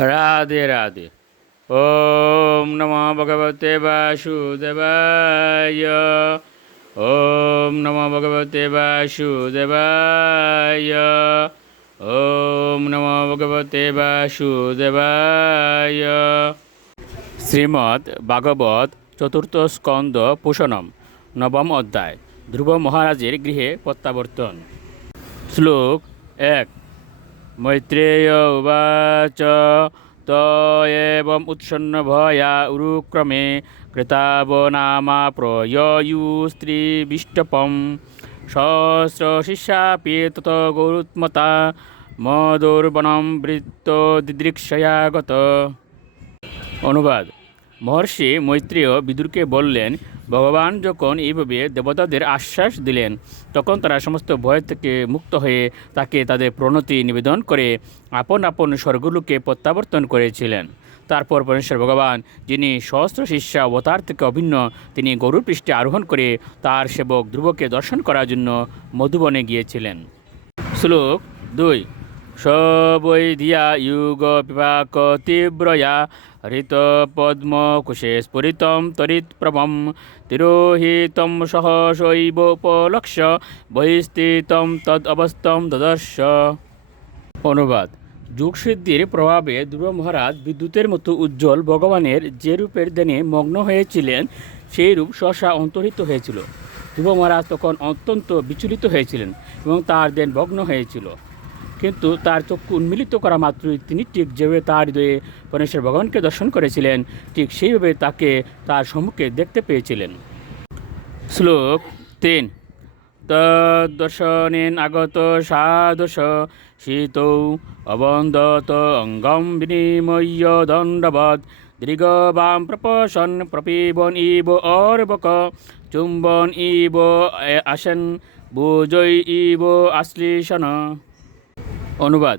राधे राधे। ओम नमो भगवते वासुदेवाय। ओम नमो भगवते वासुदेवाय। ओम नमो भगवते वासुदेवाय। শ্রীমদ্ ভাগবত চতুর্থ স্কন্দ পোষণম নবম অধ্যায় ধ্রুব মহারাজের গৃহে প্রত্যাবর্তন। শ্লোক 1। मैत्रेय उवाच त एवम् उत्सन्नभया उरुक्रमे कृतावो नामा प्रययुस्त्रीविष्टपं सहस्रशिष्यापि तत गौरुत्मता मदुर्वनं वृत्तो दिदृक्षया गत। অনুবাদ। মহর্ষি মৈত্রেয় বিদুরকে বললেন, ভগবান যখন এইভাবে দেবতাদের আশ্বাস দিলেন তখন তারা সমস্ত ভয় থেকে মুক্ত হয়ে তাকে তাদের প্রণতি নিবেদন করে আপন আপন স্বর্গলোকে প্রত্যাবর্তন করেছিলেন। তারপর পরমেশ্বর ভগবান, যিনি সহস্র শিষ্যা অবতার থেকে অভিন্ন, তিনি গরুর পৃষ্ঠে আরোহণ করে তার সেবক ধ্রুবকে দর্শন করার জন্য মধুবনে গিয়েছিলেন। শ্লোক 2। সবৈধিয়া যুগ পিপাক তীব্রয়া হৃত পদ্ম কুশে স্ফুরিতম তরিৎপ্রভম তিরোহিতম সহসৈবোপলক্ষ্য বহিস্থিতম তদ অবস্থম দদর্শ। অনুবাদ। যুগসিদ্ধির প্রভাবে ধ্রুব মহারাজ বিদ্যুতের মতো উজ্জ্বল ভগবানের যে রূপের ধ্যানে মগ্ন হয়েছিলেন সেই রূপ সহসা অন্তর্হিত হয়েছিল। ধ্রুব মহারাজ তখন অত্যন্ত বিচলিত হয়েছিলেন এবং তার ধ্যান ভগ্ন হয়েছিল, কিন্তু তার চক্ষু উন্মিলিত করা মাত্রই তিনি ঠিক যেভাবে তার হৃদয়ে পরমেশ্বর ভগবানকে দর্শন করেছিলেন ঠিক সেইভাবে তাকে তার সম্মুখে দেখতে পেয়েছিলেন। শ্লোক 3। তদ্দর্শনেন আগত সাধুষ শীতৌ অবন্দত অঙ্গম বিনিময় দণ্ডবৎ দৃগবাম প্রপশন প্রপিবন ইব অর্বক চুম্বন ইব আসন বুজৈ ইব আশ্লেষণ। অনুবাদ।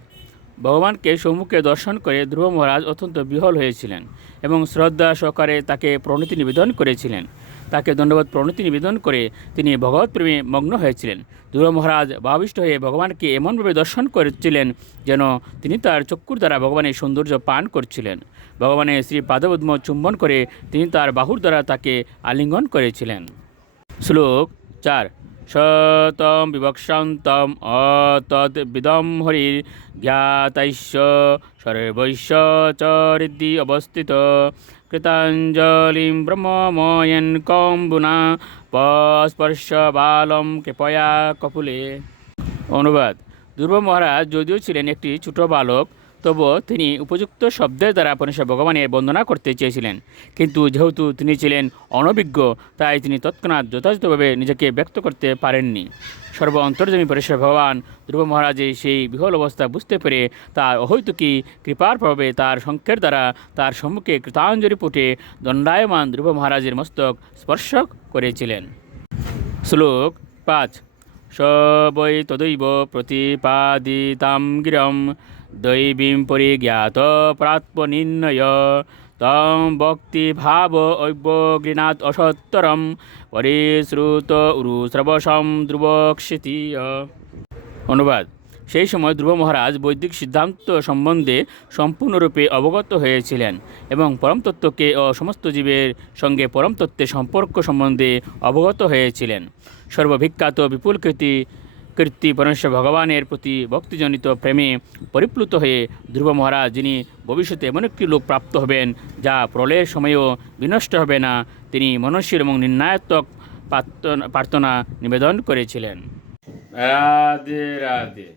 ভগবানকে সম্মুখে দর্শন করে ধ্রুব মহারাজ অত্যন্ত বিহ্বল হয়েছিলেন এবং শ্রদ্ধা সহকারে তাকে প্রণতি নিবেদন করেছিলেন। তাকে দণ্ডবত প্রণতি নিবেদন করে তিনি ভগবত প্রেমে মগ্ন হয়েছিলেন। ধ্রুব মহারাজ ভাবিষ্ট হয়ে ভগবানকে এমনভাবে দর্শন করেছিলেন যেন তিনি তার চক্ষুর দ্বারা ভগবানের সৌন্দর্য পান করছিলেন। ভগবানের শ্রী পাদপদ্ম চুম্বন করে তিনি তার বাহুর দ্বারা তাকে আলিঙ্গন করেছিলেন। শ্লোক 4। শতম বিবক্ষন্তম অতদ্বিদম হরির জ্ঞাতৈশ্চ সর্বৈশ্চ চ হৃদি অবস্থিত কৃতাঞ্জলিম ব্রহ্মময়েন কম্বুনা পস্পর্শ বালম কৃপয়া কপুলে। অনুবাদ। ধ্রুব মহারাজ যদিও ছিলেন একটি ছোট বালক, তবুও তিনি উপযুক্ত শব্দের দ্বারা পরমেশ্বর ভগবানের বন্দনা করতে চেয়েছিলেন, কিন্তু যেহেতু তিনি ছিলেন অনভিজ্ঞ তাই তিনি তৎক্ষণাৎ যথাযথভাবে নিজেকে ব্যক্ত করতে পারেননি। সর্ব অন্তর্যামী পরমেশ্বর ভগবান ধ্রুব মহারাজের সেই বিহল অবস্থা বুঝতে পেরে তার অহৈতুকী কৃপার প্রভাবে তার শঙ্খের দ্বারা তার সম্মুখে কৃতাঞ্জলি পুটে দণ্ডায়মান ধ্রুব মহারাজের মস্তক স্পর্শ করেছিলেন। শ্লোক 5। সবৈ তদৈব প্রতিপাদিতাম গিরম দৈবীং পরিজ্ঞাত প্রাত্মনির্ণয় তং ভক্তি ভাব ঐবগৃণাৎ অসত্তরম পরিশ্রুত উরুশ্রবসম ধ্রুবক্ষিতীয়। অনুবাদ। সেই সময় ধ্রুব মহারাজ বৈদিক সিদ্ধান্ত সম্বন্ধে সম্পূর্ণরূপে অবগত হয়েছিলেন এবং পরমতত্ত্বকে ও সমস্ত জীবের সঙ্গে পরমতত্ত্বের সম্পর্ক সম্বন্ধে অবগত হয়েছিলেন। সর্ববিখ্যাত বিপুল কীর্তি পরমেশ্বর ভগবানের প্রতি ভক্তিজনিত প্রেমে পরিপ্লুত হয়ে ধ্রুব মহারাজ, যিনি ভবিষ্যতে এমন একটি লোক প্রাপ্ত হবেন যা প্রলয়ের সময়ও বিনষ্ট হবে না, তিনি মনস্বীর এবং নির্ণায়ত্মক প্রার্থনা নিবেদন করেছিলেন। রাধে রাধে।